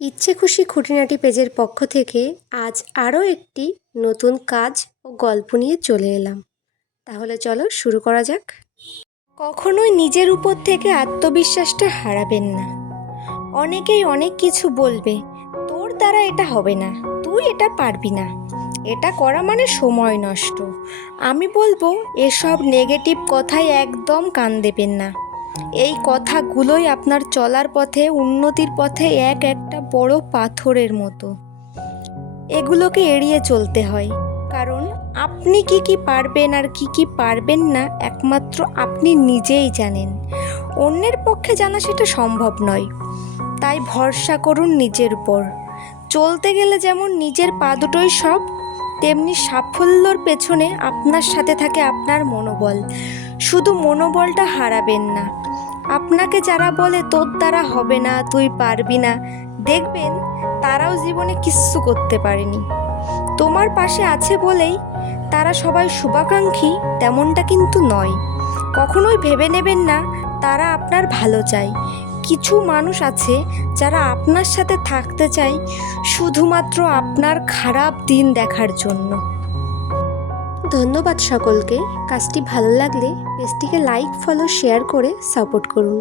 ইচ্ছে খুশি খুঁটিনাটি পেজের পক্ষ থেকে আজ আরও একটি নতুন কাজ ও গল্প নিয়ে চলে এলাম। তাহলে চলো শুরু করা যাক। কখনোই নিজের উপর থেকে আত্মবিশ্বাসটা হারাবেন না। অনেকেই অনেক কিছু বলবে, তোর দ্বারা এটা হবে না, তুই এটা পারবি না, এটা করা মানে সময় নষ্ট। আমি বলবো এসব নেগেটিভ কথায় একদম কান দেবেন না। এই কথাগুলোই আপনার চলার পথে, উন্নতির পথে একটা বড় পাথরের মতো। এগুলোকে এড়িয়ে চলতে হয়, কারণ আপনি কি পারবেন আর কি পারবেন না একমাত্র আপনি নিজেই জানেন। অন্যের পক্ষে জানা সেটা সম্ভব নয়। তাই ভরসা করুন নিজের উপর। চলতে গেলে যেমন নিজের পা দুটোই সব, তেমনি সাফল্যর পেছনে আপনার সাথে থাকে আপনার মনোবল। শুধু মনোবলটা হারাবেন না। আপনাকে যারা বলে তোর দ্বারা হবে না, তুই পারবি না, দেখবেন তারাও জীবনে কিচ্ছু করতে পারেনি। তোমার পাশে আছে বলেই তারা সবাই শুভাকাঙ্ক্ষী, তেমনটা কিন্তু নয়। কখনোই ভেবে নেবেন না তারা আপনার ভালো চায়। কিছু মানুষ আছে যারা আপনার সাথে থাকতে চায় শুধুমাত্র আপনার খারাপ দিন দেখার জন্য। ধন্যবাদ সকলকে। কাজটি ভালো লাগলে পেজটিকে লাইক, ফলো, শেয়ার করে সাপোর্ট করুন।